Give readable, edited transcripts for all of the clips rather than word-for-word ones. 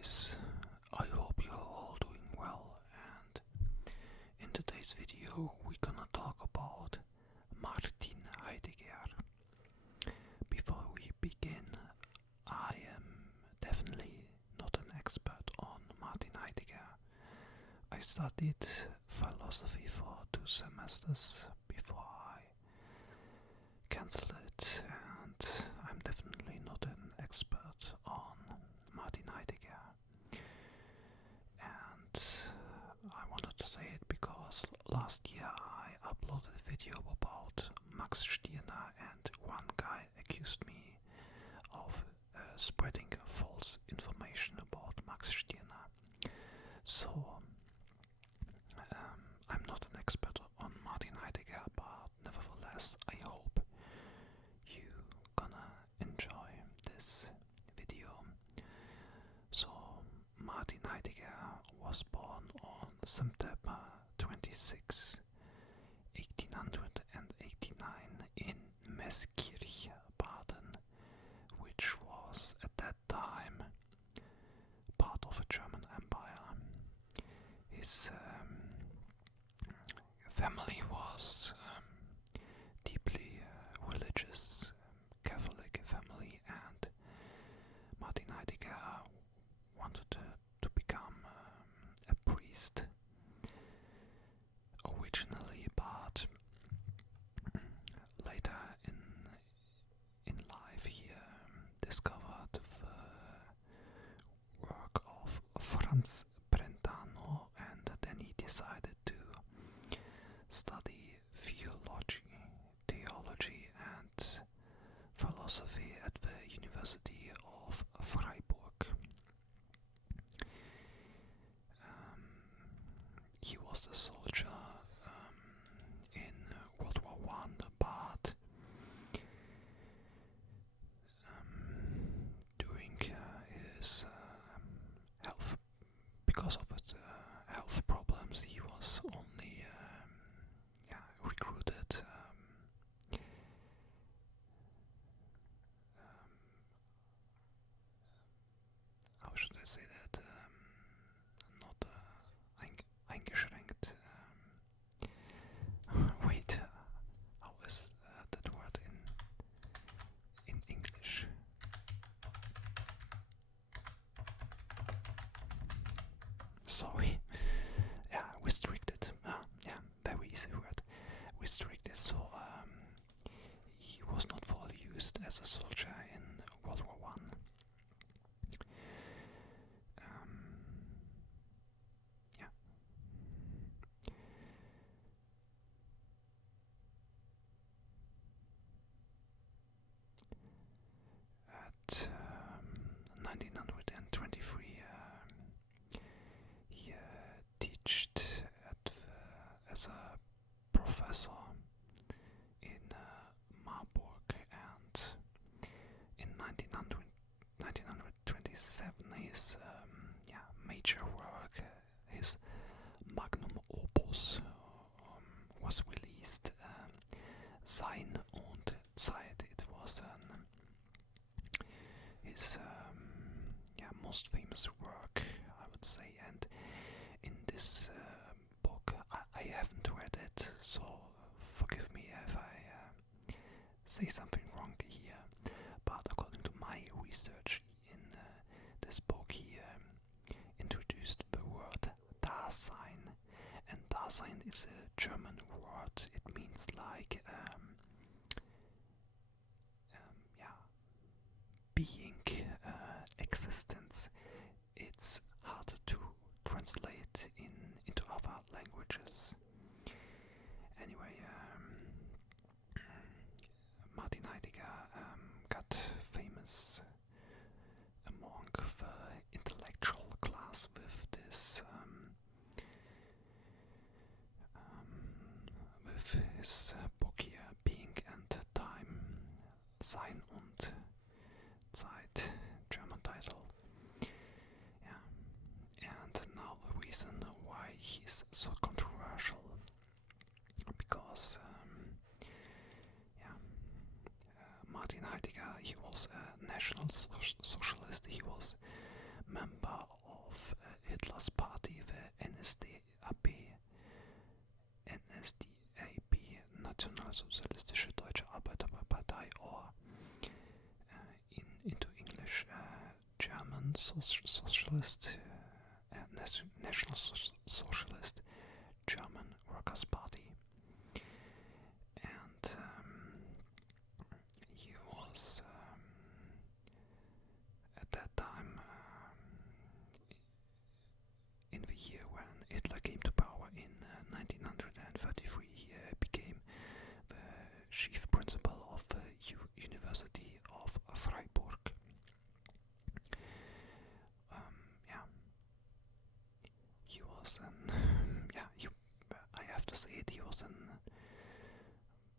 guys, I hope you're all doing well, and in today's video we're gonna talk about Martin Heidegger. Before we begin, I am definitely not an expert on Martin Heidegger. I studied philosophy for 2 semesters before I cancelled it, and I'm definitely not an expert on Martin Heidegger. And I wanted to say it because last year I uploaded a video about Max Stirner, and one guy accused me of spreading false information about Max Stirner. So I'm not an expert on Martin Heidegger, but nevertheless I hope you gonna enjoy this video. So Martin Heidegger was born on September 26, 1889 in Meßkirch, Baden, which was at that time part of a German empire. His family was deeply religious, Catholic family, and Martin Heidegger wanted to become a priest originally, but later in life he discovered the work of Franz Brentano, and then he decided to study theology and philosophy at the University of Freiburg. He was a soldier in World War One, but during his health, because of his health problems, he was only recruited how should I say that? Not eingeschränkt. Wait, how is that word in English? Sorry. Yeah, restricted. Very easy word. Restricted. So he was not fully used as a soldier in World War One. At 1923, he taught as a professor in Marburg, and in 1927 his major work, his magnum opus, was released, Sein und Zeit. It was his most famous work, I would say, and in this book, I haven't read it, so forgive me if I say something wrong here, but according to my research in this book, he introduced the word Dasein, and Dasein is a German word. It means like being, existence. It's hard to translate into other languages. Anyway, Martin Heidegger got famous among the intellectual class with this, with his book here, Being and Time, Sein und Zeit, German title. And now the reason why he's so controversial, because Martin Heidegger, he was a National Socialist. He was member Sozialistische Deutsche Arbeiterpartei, or into English, German Socialist, National Socialist German Workers' Party. And he was at that time, in the year when Hitler came to power in 1933, he became the chief principal of the University of Freiburg. He was I have to say it, he was a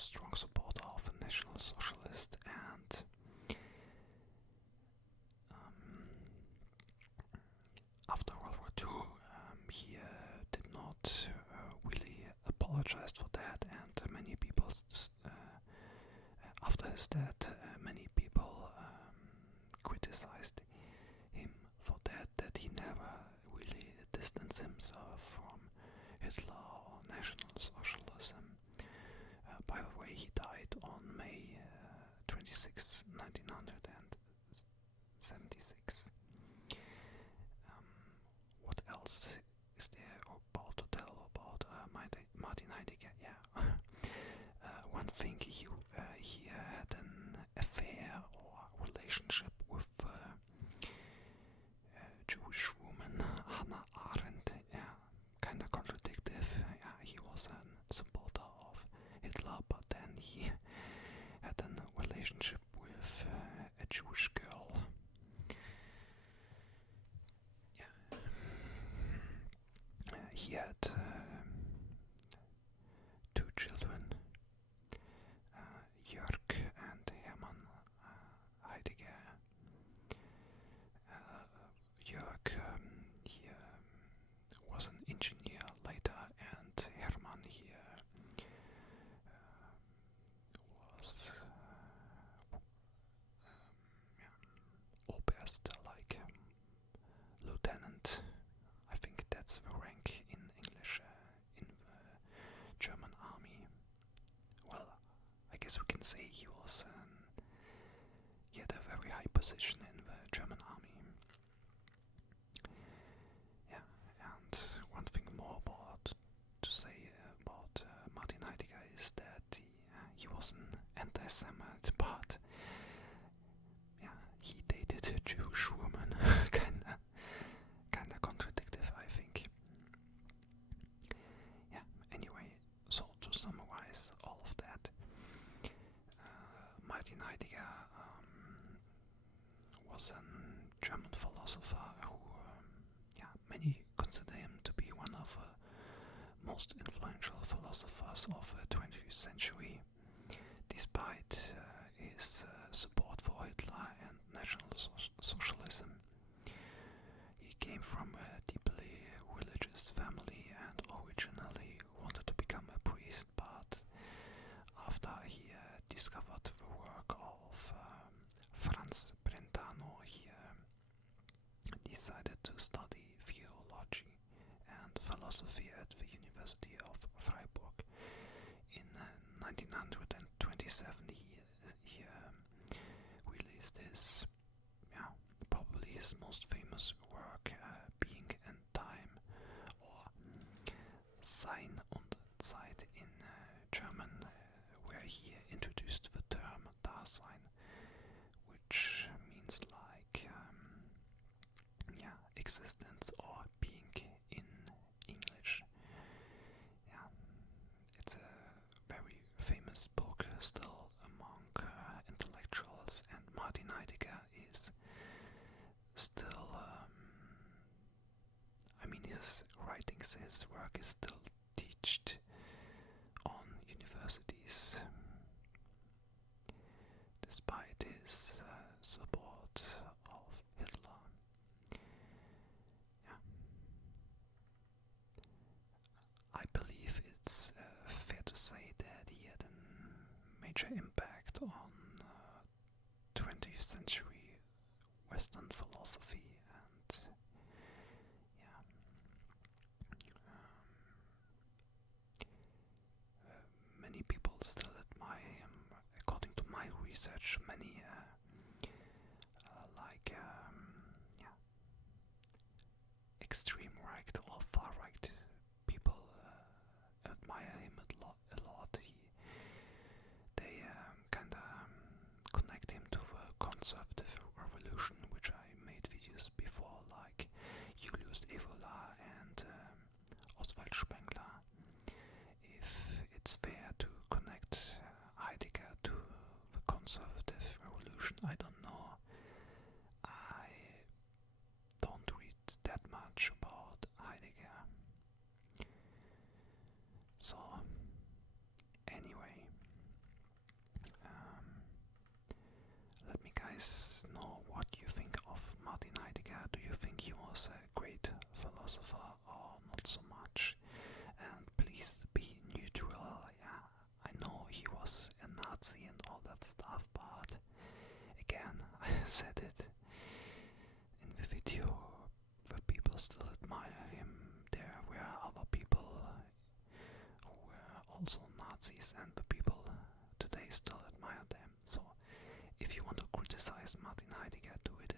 strong supporter of the National Socialist, and after World War II, he did not really apologize for that, and many people, after his death, many people criticized him for that he never really distanced himself from Hitler or National Socialism. By the way, he died on May 26, 1976. What else is there about to tell about Martin Heidegger? Yeah, one thing, he had an affair or relationship with a Jewish woman, Hannah Arendt. Yeah, kind of contradictive. Yeah, he was a supporter of Hitler, but then he had a relationship with a Jewish girl. He had 2 children, Jörg and Hermann Heidegger. Jörg, he was an engineer later, and Hermann, he was Oberst, like lieutenant. I think that's the rank in English in the German army. Well, I guess we can say he had a very high position in the German army. Yeah, and one thing more to say about Martin Heidegger is that he was an anti-Semite, but he dated a Jewish woman. kinda contradictive, I think. Yeah, anyway, so to summarize all of that, Martin Heidegger was a German philosopher who, many consider him to be one of the most influential philosophers of the 20th century, despite his support for Hitler and National Socialism. He came from a deeply religious family and originally wanted to become a priest, but after he discovered the work of Franz Brentano, he decided to study theology and philosophy at the University of Freiburg. In 1927, he released his, probably his most famous work, Being and Time, or Sein und Zeit in German, where he introduced the term Dasein, which means like existence or being in English. Yeah, it's a very famous book still among intellectuals, and Martin Heidegger is still, his writings, his work is still taught on universities, despite his support of Hitler. Yeah. I believe it's fair to say that he had a major impact on 20th century Western philosophy, and many people still research many yeah, extreme right or far right people admire him a lot. They kinda connect him to the conservative revolution, which I made videos before, like Julius Evola and Oswald Spengler. If it's fair to connect Heidegger to the conservative revolution, I don't know. I don't read that much about Heidegger. So, anyway, let me guys know what you think of Martin Heidegger. Do you think he was a great philosopher or not so much? And please be neutral. Yeah, I know he was a Nazi and all that stuff, but again, I said it in the video, the people still admire him. There were other people who were also Nazis, and the people today still admire them. So if you want to criticize Martin Heidegger, do it